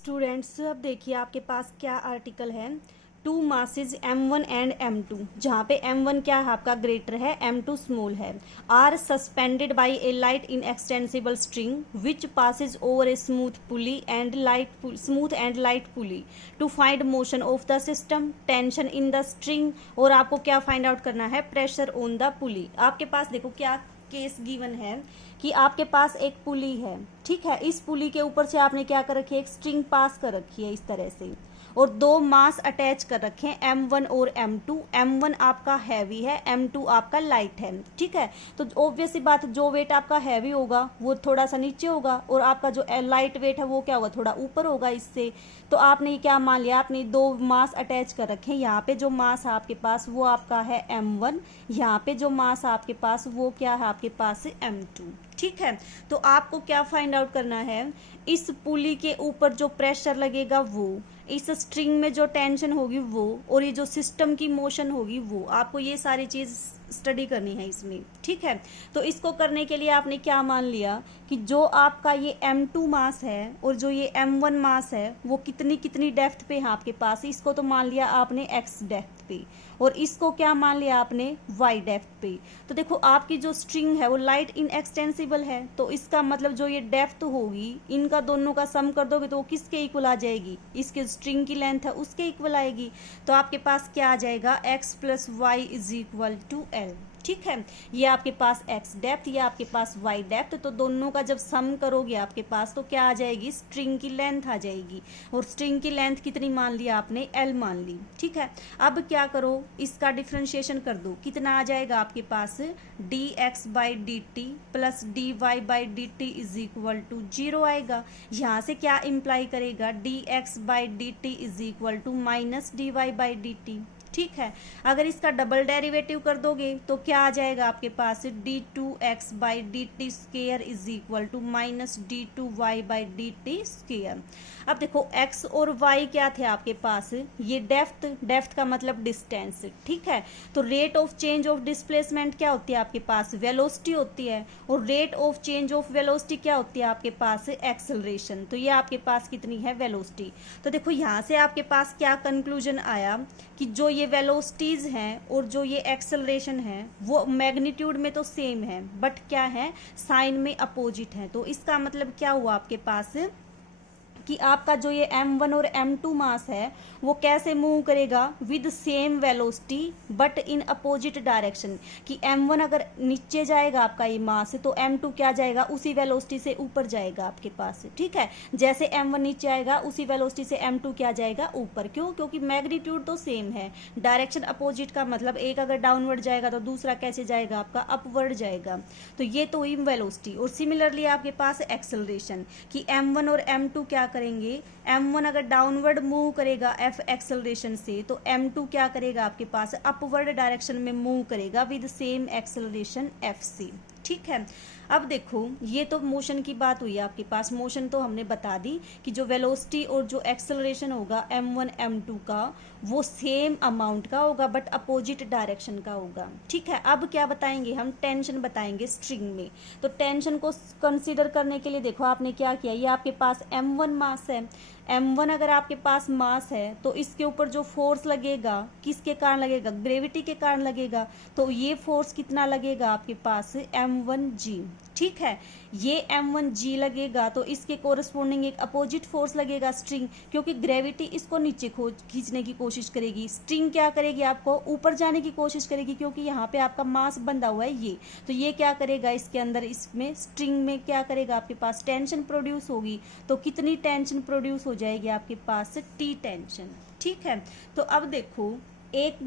Students, अब देखिए आपके पास क्या आर्टिकल है। To masses m1 and m2, जहाँ पे m1 क्या है आपका ग्रेटर है, m2 स्मॉल है, are suspended by a light inextensible string which passes over a smooth and light pulley to find motion of the system, tension in the string, और आपको क्या फाइंड आउट करना है, pressure on the पुली। आपके पास देखो क्या case given है कि आपके पास एक पुली है, ठीक है। इस पुली के ऊपर से आपने क्या कर रखी है, एक स्ट्रिंग पास कर रखी है इस तरह से, और दो मास अटैच कर रखे हैं m1 और m2। m1 आपका हैवी है, m2 आपका लाइट है, ठीक है। तो ऑब्वियस सी बात, जो वेट आपका हैवी होगा वो थोड़ा सा नीचे होगा और आपका जो लाइट वेट है वो क्या होगा, थोड़ा ऊपर होगा इससे। तो आपने क्या मान लिया, आपने दो मास अटैच कर रखे हैं। यहाँ पे जो मास है आपके पास वो आपका है m1, यहाँ पे जो मास आपके पास वो क्या है आपके पास m2, ठीक है। तो आपको क्या फाइंड आउट करना है, इस पुली के ऊपर जो प्रेशर लगेगा वो, इस स्ट्रिंग में जो टेंशन होगी वो, और ये जो सिस्टम की मोशन होगी वो, आपको ये सारी चीज स्टडी करनी है इसमें, ठीक है। तो इसको करने के लिए आपने क्या मान लिया कि जो आपका ये m2 मास है और जो ये m1 मास है वो कितनी कितनी डेप्थ पे है आपके पास। इसको तो मान लिया आपने x डेप्थ पे, और इसको क्या मान लिया आपने, y डेप्थ पे। तो देखो आपकी जो स्ट्रिंग है वो लाइट इनएक्सटेंसिबल है, तो इसका मतलब जो ये डेप्थ होगी इनका दोनों का सम कर दोगे तो वो किसके इक्वल आ जाएगी, इसके स्ट्रिंग की लेंथ है उसके इक्वल आएगी। तो आपके पास क्या आ जाएगा, x plus y is equal to l, ठीक है। ये आपके पास x डेप्थ, ये आपके पास y डेप्थ, तो दोनों का जब सम करोगे आपके पास तो क्या आ जाएगी, स्ट्रिंग की लेंथ आ जाएगी, और स्ट्रिंग की लेंथ कितनी मान लिया आपने, l मान ली, ठीक है। अब क्या करो, इसका डिफरेंशिएशन कर दो, कितना आ जाएगा आपके पास, dx by d t plus dy by d t is equal to 0 आएगा। यहाँ से क्या इंप्लाई करेगा, dx by d t is equal to minus dy by d t, ठीक है। अगर इसका डबल डेरिवेटिव कर दोगे तो क्या आ जाएगा आपके पास, d2x by d t square is equal to minus d2y by d t square. अब देखो x और y क्या थे आपके पास, ये डेप्थ का मतलब डिस्टेंस, ठीक है। तो rate of change of displacement क्या होती है आपके पास, वेलोसिटी होती है, और rate of change of velocity क्या होती है आपके पास, एक्सेलरेशन। तो ये आपके पास कितनी है, वेलोसिटी। तो देखो यहाँ से आपके पास क्या कंक्लूजन आया कि जो ये वेलोसिटीज हैं और जो ये एक्सेलरेशन है वो मैग्नीट्यूड में तो सेम है बट क्या है, साइन में अपोजिट है। तो इसका मतलब क्या हुआ आपके पास कि आपका जो ये m1 और m2 मास है वो कैसे मूव करेगा, with same velocity but in opposite direction. कि m1 अगर नीचे जाएगा आपका ये मास तो m2 क्या जाएगा, उसी वेलोसिटी से ऊपर जाएगा आपके पास, ठीक है। जैसे m1 नीचे आएगा उसी वेलोसिटी से m2 क्या जाएगा, ऊपर। क्यों, क्योंकि मैग्नीट्यूड तो सेम है, डायरेक्शन अपोजिट का मतलब एक अगर डाउनवर्ड जाएगा तो दूसरा कैसे जाएगा आपका, अपवर्ड जाएगा। तो ये तो हुई वेलोसिटी। और सिमिलरली आपके पास एक्सेलरेशन, कि m1 और m2 क्या करेंगे, m1 अगर डाउनवर्ड मूव करेगा f एक्सेलरेशन से तो m2 क्या करेगा आपके पास, अपवर्ड डायरेक्शन में मूव करेगा विद सेम एक्सेलरेशन f से, ठीक है। अब देखो ये तो मोशन की बात हुई आपके पास, मोशन तो हमने बता दी कि जो वेलोसिटी और जो एक्सेलरेशन होगा m1 m2 का वो सेम अमाउंट का होगा बट अपोजिट डायरेक्शन का होगा, ठीक है। अब क्या बताएंगे हम, टेंशन बताएंगे स्ट्रिंग में। तो टेंशन को कंसीडर करने के लिए देखो आपने क्या किया, ये आपके पास m1 मास है, m1 अगर आपके पास मास है तो इसके ऊपर जो फोर्स लगेगा किसके कारण लगेगा, ग्रेविटी के कारण लगेगा। तो ये फोर्स कितना लगेगा आपके पास, m1g, ठीक है। ये m1g लगेगा तो इसके कोरस्पोंडिंग एक अपोजिट फोर्स लगेगा स्ट्रिंग, क्योंकि ग्रेविटी इसको नीचे खींचने की कोशिश करेगी, स्ट्रिंग क्या करेगी, आपको ऊपर जाने की कोशिश करेगी, क्योंकि यहाँ पे आपका मास बंधा हुआ है ये। तो ये क्या करेगा, इसके अंदर इसमें स्ट्रिंग में क्या करेगा, आपके पास टेंशन प्रोड्यूस होगी। तो कितनी टेंशन प्रोड्यूस हो जाएगी आपके पास, टी टेंशन, ठीक है। तो अब देखो एक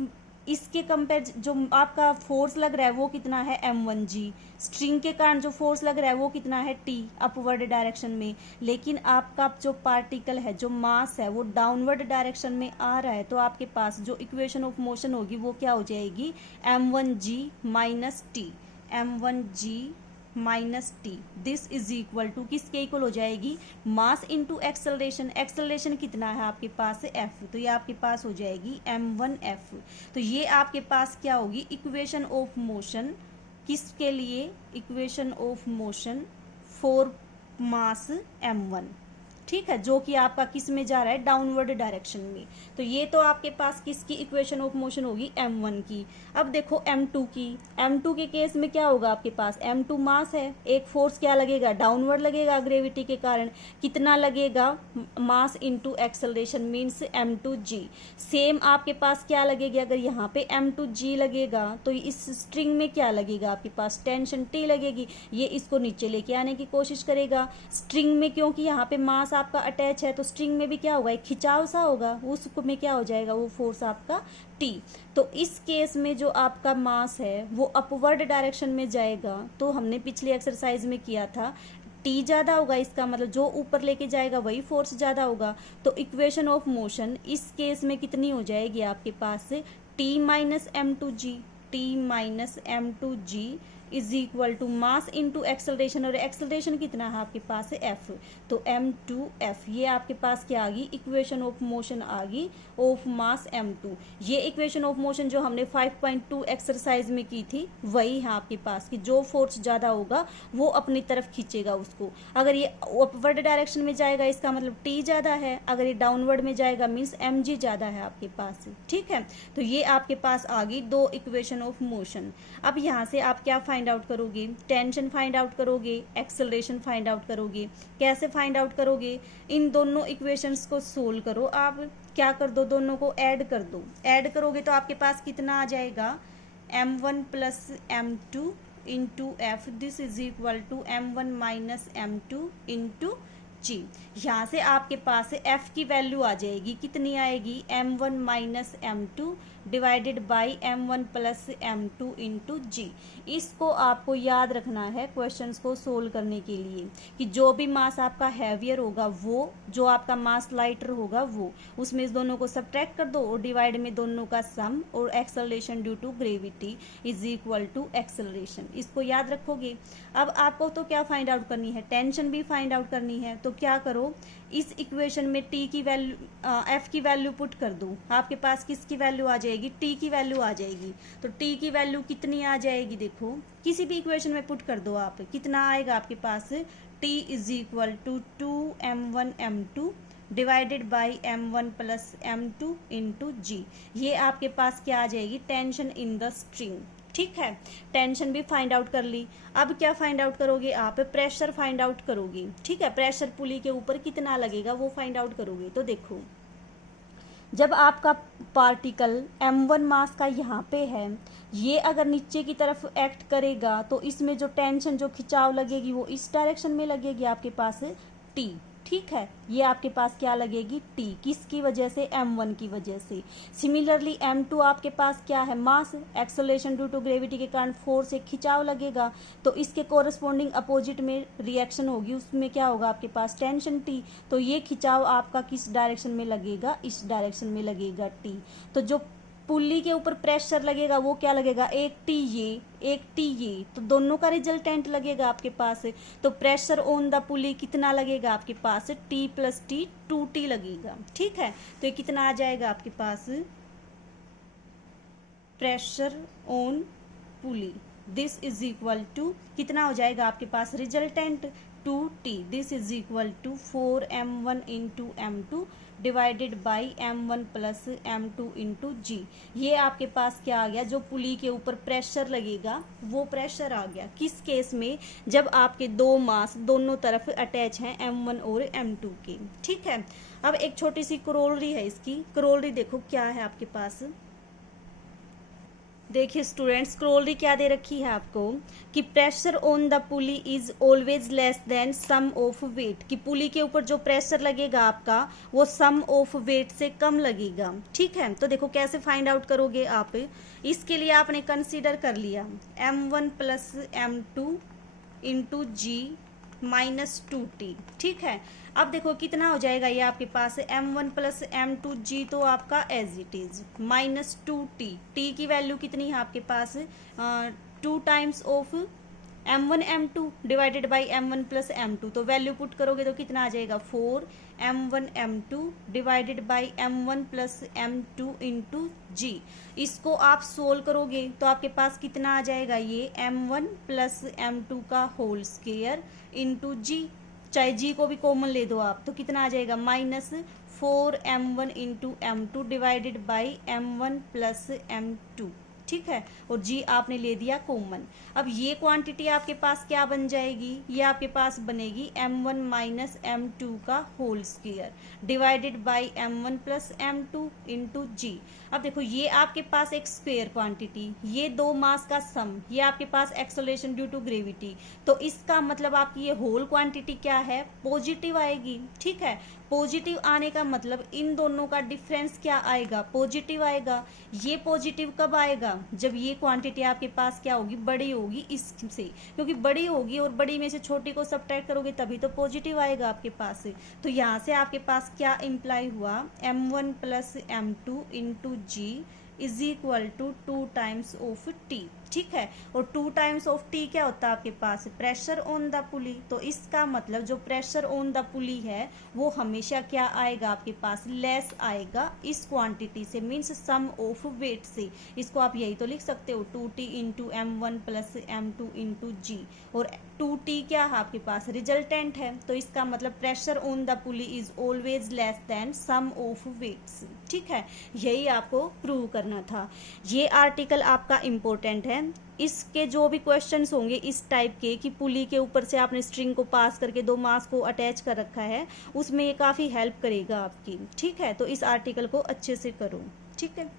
इसके कंपेयर जो आपका फोर्स लग रहा है वो कितना है, m1g, स्ट्रिंग के कारण जो फोर्स लग रहा है वो कितना है, t, अपवर्ड डायरेक्शन में। लेकिन आपका जो पार्टिकल है, जो मास है वो डाउनवर्ड डायरेक्शन में आ रहा है, तो आपके पास जो इक्वेशन ऑफ मोशन होगी वो क्या हो जाएगी, m1g minus T, m1g minus T, this is equal to किसके इक्वल हो जाएगी, मास इंटू एक्सेलरेशन। एक्सेलरेशन कितना है आपके पास, एफ, तो ये आपके पास हो जाएगी m1f। तो ये आपके पास क्या होगी, इक्वेशन ऑफ मोशन, किसके लिए, equation of motion for mass m1, ठीक है, जो कि आपका किस में जा रहा है, डाउनवर्ड डायरेक्शन में। तो ये तो आपके पास किसकी इक्वेशन ऑफ मोशन होगी, m1 की। अब देखो m2 की। m2 के केस में क्या होगा आपके पास, m2 मास है, एक फोर्स क्या लगेगा, डाउनवर्ड लगेगा ग्रेविटी के कारण। कितना लगेगा, mass into acceleration means m2g। Same आपके पास क्या लगेगी, अगर यहाँ पे m2g लगेगा तो इस स्ट्रिंग में क्या लगेगा आपके पास, टेंशन T लगेगी। ये इसको नीचे लेके आने की कोशिश करेगा स्ट्रिंग में, क्योंकि यहाँ पे मास आपका अटैच है तो स्ट्रिंग में भी क्या होगा, एक खिंचाव सा होगा, उसको में क्या हो जाएगा, वो फोर्स आपका T। तो इस केस में जो आपका मास है वो अपवर्ड डायरेक्शन में जाएगा। तो हमने पिछली एक्सरसाइज में किया था T ज़्यादा होगा, इसका मतलब जो ऊपर लेके जाएगा वही फोर्स ज़्यादा होगा। तो इक्वेशन ऑफ मोशन इस केस में कितनी हो जाएगी आपके पास, T minus m2g, T minus m2g is equal to mass into acceleration, और एक्सेलरेशन कितना है आपके पास है f, तो m2f। ये आपके पास क्या आ गई, इक्वेशन ऑफ मोशन आ गई ऑफ मास m2। ये इक्वेशन ऑफ मोशन जो हमने 5.2 एक्सरसाइज में की थी वही है आपके पास, कि जो फोर्स ज़्यादा होगा वो अपनी तरफ खींचेगा उसको। अगर ये अपवर्ड डायरेक्शन में जाएगा इसका मतलब T ज़्यादा है, अगर ये डाउनवर्ड में जाएगा मीन्स mg ज़्यादा है आपके पास, ठीक है। तो ये आपके पास आ गई दो इक्वेशन ऑफ मोशन। अब यहाँ से आप क्या फाइंड आउट करोगे, टेंशन फाइंड आउट करोगे, एक्सेलरेशन फाइंड आउट करोगे। कैसे फाइंड आउट करोगे, इन दोनों इक्वेशंस को सोल्व करो, आप क्या कर दो, दोनों को ऐड कर दो। ऐड करोगे तो आपके पास कितना आ जाएगा, m1 plus m2 into F, this is equal to m1 minus m2 into G. यहाँ से आपके पास f की वैल्यू आ जाएगी, कितनी आएगी, m1 minus m2 divided by m1 plus m2 into G. इसको आपको याद रखना है क्वेश्चंस को सोल्व करने के लिए, कि जो भी मास आपका हैवियर होगा वो, जो आपका मास लाइटर होगा वो, उसमें इस दोनों को सब्ट्रैक्ट कर दो और डिवाइड में दोनों का सम, और acceleration due to gravity is equal to acceleration. इसको याद रखोगे। अब आपको तो क्या फाइंड आउट करनी है, टेंशन भी फाइंड आउट करनी है। तो क्या करो, इस इक्वेशन में T की वैल्यू, F की वैल्यू पुट कर दो। आपके पास किसकी वैल्यू आ जाएगी, T की वैल्यू आ जाएगी। तो T की वैल्यू कितनी आ जाएगी, देखो किसी भी इक्वेशन में पुट कर दो आप, कितना आएगा आपके पास, T is equal to 2m1 m2 divided by m1 plus m2 into G. ये आपके पास क्या आ जाएगी, टेंशन इन द स्ट्रिंग, ठीक है। टेंशन भी फाइंड आउट कर ली। अब क्या फाइंड आउट करोगे आप, प्रेशर फाइंड आउट करोगे, ठीक है। प्रेशर पुली के ऊपर कितना लगेगा वो फाइंड आउट करोगे। तो देखो, जब आपका पार्टिकल m1 मास का यहाँ पे है, ये अगर नीचे की तरफ एक्ट करेगा तो इसमें जो टेंशन, जो खिंचाव लगेगी वो इस डायरेक्शन में लगेगी आपके पास T, ठीक है। ये आपके पास क्या लगेगी, T, किसकी वजह से, m1 की वजह से। सिमिलरली m2 आपके पास क्या है, मास, एक्सेलरेशन ड्यू टू ग्रेविटी के कारण फोर्स, एक खिंचाव लगेगा, तो इसके कोरस्पॉन्डिंग अपोजिट में रिएक्शन होगी, उसमें क्या होगा आपके पास, टेंशन T। तो ये खिंचाव आपका किस डायरेक्शन में लगेगा, इस डायरेक्शन में लगेगा T। तो जो पुल्ली के ऊपर प्रेशर लगेगा वो क्या लगेगा, एक T ये, एक T ये, तो दोनों का रिजल्टेंट लगेगा आपके पास। तो प्रेशर ऑन द पुली कितना लगेगा आपके पास, T प्लस T 2T लगेगा, ठीक है। तो ये कितना आ जाएगा आपके पास, pressure on pulley, this is equal to कितना हो जाएगा आपके पास, resultant 2T, this is equal to 4m1 into m2 divided by m1 plus m2 into G. ये आपके पास क्या आ गया, जो पुली के ऊपर प्रेशर लगेगा वो प्रेशर आ गया। किस केस में, जब आपके दो मास दोनों तरफ अटैच हैं m1 और m2 के, ठीक है। अब एक छोटी सी क्रोलरी है, इसकी क्रोलरी देखो क्या है आपके पास। देखिए स्टूडेंट्स, क्रोलरी क्या दे रखी है आपको, कि pressure on the pulley is always less than sum of weight, कि पुली के ऊपर जो प्रेशर लगेगा आपका वो सम ऑफ वेट से कम लगेगा, ठीक है। तो देखो कैसे फाइंड आउट करोगे आप, इसके लिए आपने कंसीडर कर लिया m1 प्लस m2 इंटू जी माइनस 2T, ठीक है। अब देखो कितना हो जाएगा ये आपके पास, m1 प्लस m2g तो आपका as it is minus 2T। T की वैल्यू कितनी है आपके पास, 2 times of m1 m2 divided by m1 plus m2। तो वैल्यू पुट करोगे तो कितना आ जाएगा, 4m1 m2 divided by m1 plus m2 into G. इसको आप सोल्व करोगे तो आपके पास कितना आ जाएगा, ये m1 प्लस m2 का होल स्क्वायर इंटू जी, चाहे जी को भी कॉमन ले दो आप, तो कितना आ जाएगा -4m1 into m2 divided by m1 plus m2, ठीक है। और जी आपने ले दिया कॉमन। अब ये क्वांटिटी आपके पास क्या बन जाएगी, ये आपके पास बनेगी m1 माइनस m2 का whole square divided by m1 plus m2 into G. अब देखो ये आपके पास एक स्क्वायर क्वांटिटी, ये दो मास का सम, ये आपके पास एक्सेलरेशन ड्यू टू ग्रेविटी, तो इसका मतलब आपकी ये होल क्वांटिटी क्या है, पॉजिटिव आएगी, ठीक है। पॉजिटिव आने का मतलब इन दोनों का डिफरेंस क्या आएगा, पॉजिटिव आएगा। ये पॉजिटिव कब आएगा, जब ये क्वांटिटी आपके पास क्या होगी, बड़ी होगी इससे, क्योंकि बड़ी होगी और बड़ी में से छोटी को सब्ट्रैक्ट करोगे तभी तो पॉजिटिव आएगा आपके पास। तो यहाँ से आपके पास क्या इम्प्लाई हुआ, m1 plus m2 into g is equal to 2 times of T, ठीक है। और 2 टाइम्स ऑफ टी क्या होता है आपके पास, प्रेशर ऑन द पुली। तो इसका मतलब जो प्रेशर ऑन द पुली है वो हमेशा क्या आएगा आपके पास, लेस आएगा इस क्वांटिटी से, मीन्स सम ऑफ वेट से। इसको आप यही तो लिख सकते हो 2t into m1 plus m2 into जी, और 2t क्या है आपके पास, रिजल्टेंट है। तो इसका मतलब pressure on the pulley is always less than sum of weights, ठीक है। यही आपको प्रूव करना था। ये आर्टिकल आपका इम्पोर्टेंट है। इसके जो भी क्वेश्चंस होंगे इस टाइप के कि पुली के ऊपर से आपने स्ट्रिंग को पास करके दो मास को अटैच कर रखा है, उसमें ये काफ़ी हेल्प करेगा आपकी, ठीक है। तो इस आर्टिकल को अच्छे से करो, ठीक है।